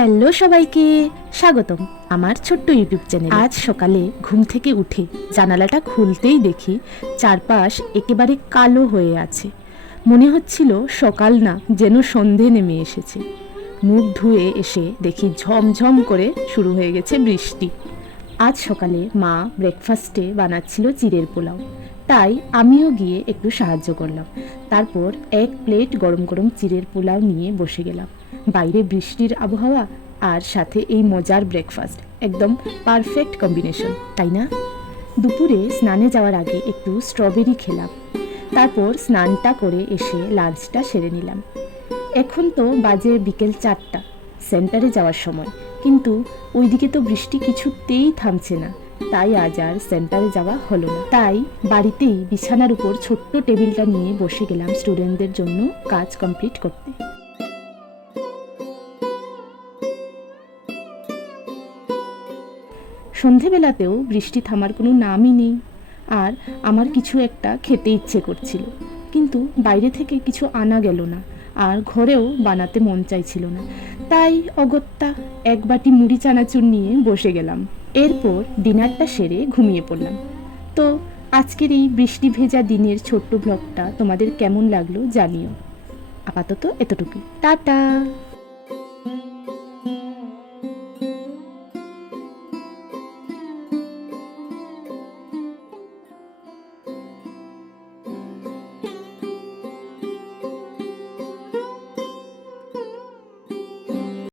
Hello সবাইকে, স্বাগতম আমার ছোট্ট ইউটিউব চ্যানেল। আজ সকালে ঘুম থেকে উঠে জানালাটা খুলতেই দেখি চারপাশ একেবারে কালো হয়ে আছে। মনে হচ্ছিল সকাল না, যেন সন্ধে নেমে এসেছে। মুখ ধুয়ে এসে দেখি ঝমঝম করে শুরু হয়ে গেছে বৃষ্টি। আজ সকালে মা ব্রেকফাস্টে বানাচ্ছিল চিড়ের পোলাও, তাই আমিও গিয়ে একটু সাহায্য করলাম। তারপর এক প্লেট গরম গরম চিড়ের পোলাও নিয়ে বসে গেলাম। বাইরে বৃষ্টির আবহাওয়া আর সাথে এই মজার ব্রেকফাস্ট, একদম পারফেক্ট কম্বিনেশন, তাই না? দুপুরে স্নানে যাওয়ার আগে একটু স্ট্রবেরি খেলাম। তারপর স্নানটা করে এসে লাঞ্চটা সেরে নিলাম। এখন তো বাজে বিকেল 4টা, সেন্টারে যাওয়ার সময়, কিন্তু ওইদিকে তো বৃষ্টি কিছুতেই থামছে না। তাই আজ আর সেন্টারে যাওয়া হলো না। তাই বাড়িতেই বিছানার উপর ছোট্ট টেবিলটা নিয়ে বসে গেলাম স্টুডেন্টদের জন্য কাজ কমপ্লিট করতে। সন্ধেবেলাতেও বৃষ্টি থামার কোনো নামই নেই। আর আমার কিছু একটা খেতে ইচ্ছে করছিল, কিন্তু বাইরে থেকে কিছু আনা গেল না, আর ঘরেও বানাতে মন চাইছিল না। তাই অগত্যা এক বাটি মুড়ি চানাচুর নিয়ে বসে গেলাম। এরপর ডিনারটা সেরে ঘুমিয়ে পড়লাম। তো আজকের এই বৃষ্টি ভেজা দিনের ছোট্ট ব্লগটা তোমাদের কেমন লাগলো জানিও। আপাতত এতটুকুই, টাটা।